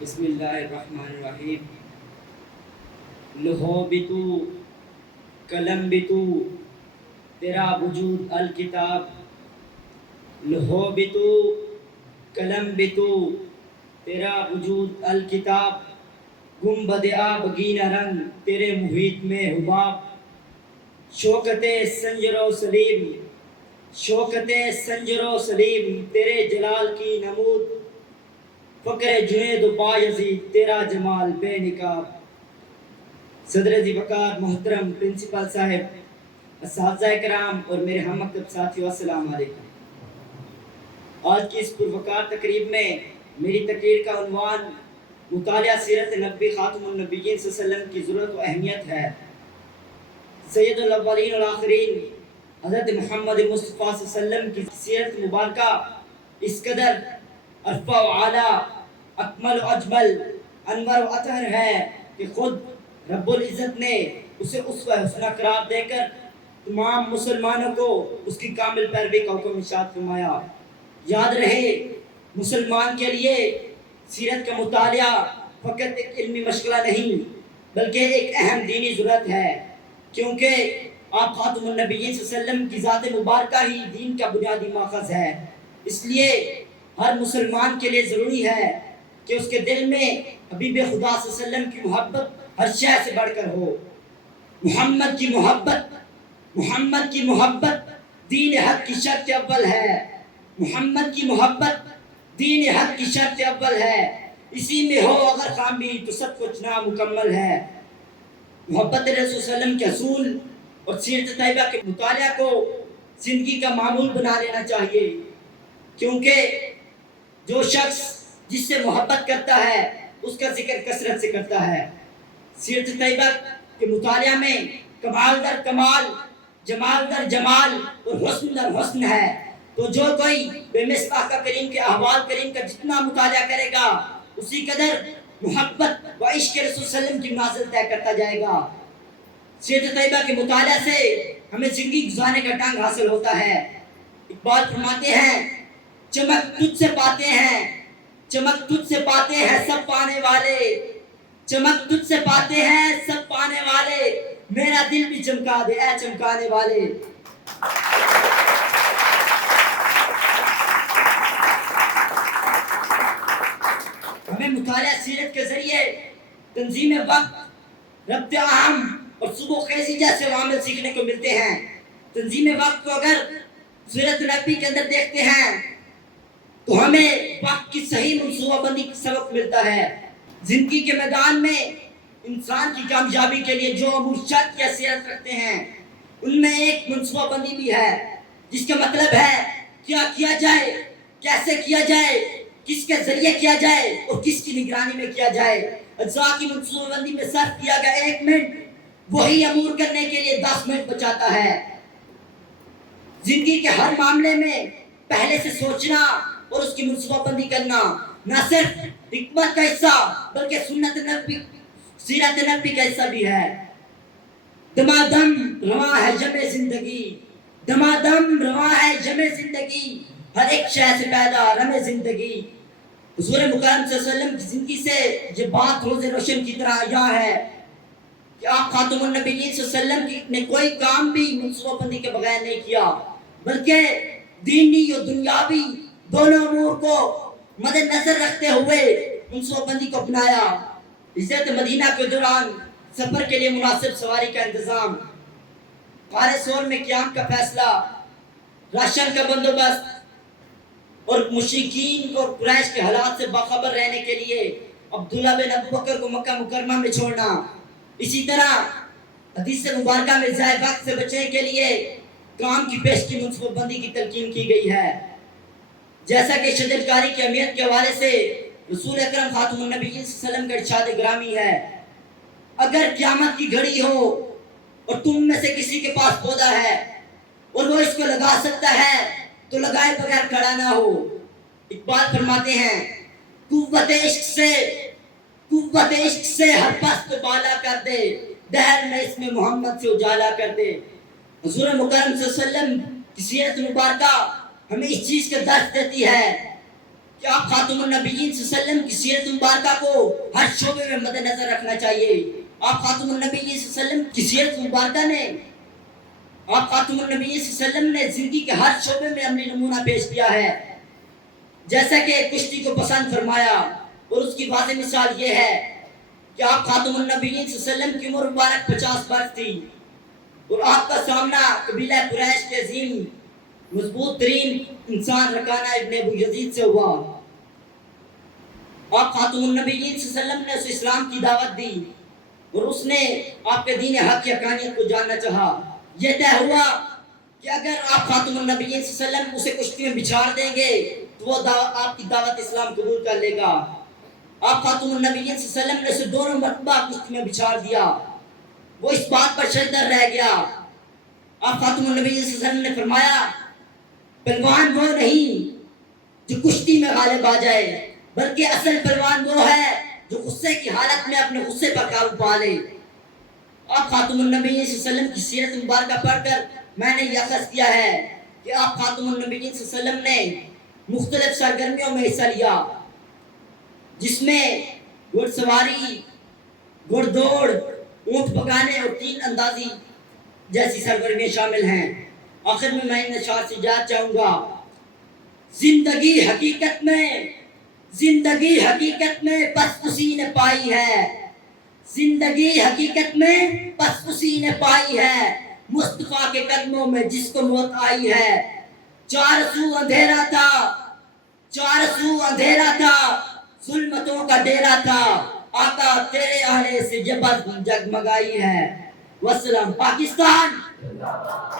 بسم اللہ الرحمن الرحیم۔ لوح بھی تو، قلم بھی تو، تیرا وجود الکتاب۔ لوح بھی تو، قلم بھی تو، تیرا وجود الکتاب۔ گنبد آبگینہ رنگ تیرے محیط میں حباب۔ شوکت سنجر و سلیم، شوکت سنجر و سلیم، تیرے جلال کی نمود۔ فقر جنید و بایزید، تیرا جمال بے نقاب۔ صدر ذی وقار محترم پرنسپل صاحب، اساتذہ کرام اور میرے ہم مکتب ساتھیو، السلام علیکم۔ آج کی اس پروقار تقریب میں میری تقریر کا عنوان مطالعہ سیرت نبی خاتم النبیین صلی اللہ علیہ وسلم کی ضرورت و اہمیت ہے۔ سید الاولین والآخرین حضرت محمد مصطفیٰ صلی اللہ علیہ وسلم کی سیرت مبارکہ اس قدر ارفع و اعلیٰ، اکمل و اجمل، انور و اطہر ہے کہ خود رب العزت نے اسے اسوہ حسنہ قرار دے کر تمام مسلمانوں کو اس کی کامل پیروی کا حکم ارشاد فرمایا۔ یاد رہے، مسلمان کے لیے سیرت کا مطالعہ فقط ایک علمی مشغلہ نہیں بلکہ ایک اہم دینی ضرورت ہے، کیونکہ آپ خاتم النبیین صلی اللہ علیہ وسلم کی ذات مبارکہ ہی دین کا بنیادی ماخذ ہے۔ اس لیے ہر مسلمان کے لیے ضروری ہے کہ اس کے دل میں حبیب خدا صلی اللہ علیہ وسلم کی محبت ہر شے سے بڑھ کر ہو۔ محمد کی محبت، محمد کی محبت دین حق کی شرط اول ہے۔ محمد کی محبت دین حق کی شرط اول ہے، اسی میں ہو اگر خامی تو سب کچھ نامکمل ہے۔ محبت رسول صلی اللہ علیہ وسلم کے اصول اور سیرت طیبہ کے مطالعہ کو زندگی کا معمول بنا لینا چاہیے، کیونکہ جو شخص جس سے محبت کرتا ہے اس کا ذکر کثرت سے کرتا ہے۔ سیرت طیبہ کے مطالعہ میں کمال در کمال، جمال در جمال اور حسن در حسن ہے، تو جو کوئی بے مثل آقا کریم کے احوال کریم کا جتنا مطالعہ کرے گا اسی قدر محبت و عشق رسول صلی اللہ علیہ وسلم کی منازل طے کرتا جائے گا۔ سیرت طیبہ کے مطالعہ سے ہمیں زندگی گزارنے کا ڈھنگ حاصل ہوتا ہے۔ اقبال فرماتے ہیں، چمک تجھ سے پاتے ہیں، چمک تجھ سے پاتے ہیں سب پانے والے، چمک تجھ سے پاتے ہیں سب پانے والے، میرا دل بھی چمکا دے اے چمکانے والے۔ ہمیں مطالعہ سیرت کے ذریعے تنظیم وقت، ربط اہم اور صبح خیزی جیسے عوامل سیکھنے کو ملتے ہیں۔ تنظیم وقت کو اگر سیرت نبی کے اندر دیکھتے ہیں تو ہمیں وقت کی صحیح منصوبہ بندی کا سبق ملتا ہے۔ زندگی کے میدان میں انسان کی کامیابی کے لیے جو امور شرط یا سیرت رکھتے ہیں ان میں ایک منصوبہ بندی بھی ہے، جس کا مطلب ہے کیا کیا جائے، کیسے کیا جائے، کس کے ذریعے کیا جائے اور کس کی نگرانی میں کیا جائے۔ اجزاء کی منصوبہ بندی میں صرف کیا گیا 1 منٹ وہی امور کرنے کے لیے 10 منٹ بچاتا ہے۔ زندگی کے ہر معاملے میں پہلے سے سوچنا اور اس کی منصوبہ بندی کرنا نہ صرف حکمت کا حصہ بلکہ سنت نبی، سیرت نبی کا حصہ بھی ہے۔ دمادم رواں ہے جمع زندگی، دمادم رواں ہے جمع زندگی، ہر ایک شے سے پیدا رمے زندگی۔ حضور مکرم صلی اللہ علیہ وسلم کی زندگی سے یہ بات روز روشن کی طرح عیاں ہے کہ آپ خاتم النبیین صلی اللہ علیہ وسلم نے کوئی کام بھی منصوبہ بندی کے بغیر نہیں کیا، بلکہ دینی اور دنیاوی دونوں امور کو مد نظر رکھتے ہوئے منصوبہ بندی کو اپنایا۔ ہجرت مدینہ کے دوران سفر کے لیے مناسب سواری کا انتظام، غار ثور میں قیام کا فیصلہ، راشن کا بندوبست اور مشرکین اور قریش کے حالات سے باخبر رہنے کے لیے عبداللہ بن ابو بکر کو مکہ مکرمہ میں چھوڑنا، اسی طرح حدیث مبارکہ میں ضائع وقت سے بچنے کے لیے کام کی پیش کی منصوبہ بندی کی تلقین کی گئی ہے۔ جیسا کہ شجر کاری کی اہمیت کے حوالے سے رسول اکرم خاتم النبیین صلی اللہ علیہ وسلم کا ارشاد گرامی ہے، اگر قیامت کی گھڑی ہو اور تم میں سے کسی کے پاس پودا ہے اور وہ اس کو لگا سکتا ہے تو لگائے بغیر کھڑا نہ ہو۔ اقبال فرماتے ہیں، قوت عشق سے ہر پست کو بالا کر دے، دہر میں اس میں محمد سے اجالا کر دے۔ حضور مکرم صلی اللہ علیہ وسلم کی سیرت مبارکہ ہمیں اس چیز کا درس دیتی ہے کہ آپ خاتم النبیین صلی اللہ علیہ وسلم کی سیرت مبارکہ کو ہر شعبے میں مد نظر رکھنا چاہیے. آپ خاتم النبیین صلی اللہ علیہ وسلم کی سیرت مبارکہ نے آپ خاتم النبیین صلی اللہ علیہ وسلم نے زندگی کے ہر شعبے میں عملی نمونہ پیش کیا ہے. جیسا کہ کشتی کو پسند فرمایا، اور اس کی واضح مثال یہ ہے کہ آپ خاتم النبیین صلی اللہ علیہ وسلم کی عمر مبارک 50 برس تھی، اور آپ کا سامنا قبیلہ قریش کے عظیم مضبوط ترین انسان رکانہ ابن ابو یزید سے ہوا. آپ خاتم النبیین صلی اللہ علیہ وسلم نے اسے اسلام کی دعوت دی، اور اس نے آپ کے دین حق کی حقانیت کو جاننا چاہا. یہ طے ہوا کہ اگر آپ خاتم النبیین صلی اللہ علیہ وسلم اسے کشتی میں بچھاڑ دیں گے تو وہ آپ کی دعوت اسلام قبول کر لے گا. آپ خاتم النبیین صلی اللہ علیہ وسلم نے اسے دونوں مرتبہ کشتی میں بچھاڑ دیا. وہ اس بات پر شرطر رہ گیا. آپ خاتم النبیین صلی اللہ علیہ وسلم نے فرمایا پہلوان وہ نہیں جو کشتی میں غالب آ جائے، بلکہ اصل پہلوان وہ ہے جو غصے کی حالت میں اپنے غصے پر قابو پا لے. آپ خاتم النبیین صلی اللہ علیہ وسلم کی سیرت مبارکہ پڑھ کر میں نے یہ اخذ کیا ہے کہ آپ خاتم النبیین صلی اللہ علیہ وسلم نے مختلف سرگرمیوں میں حصہ لیا، جس میں گھڑ سواری، گھڑ دوڑ، اونٹ پکانے اور تیر اندازی جیسی سرگرمیاں شامل ہیں. آخر میں ان اشعار سے یاد چاہوں گا، زندگی حقیقت میں پس اسی نے پائی ہے، زندگی حقیقت میں پس اسی نے پائی ہے، مصطفیٰ کے قدموں میں جس کو موت آئی ہے. چار سو اندھیرا تھا ظلمتوں کا ڈیرا تھا، آقا تیرے آنے سے یہ بات جگمگائی ہے. والسلام. پاکستان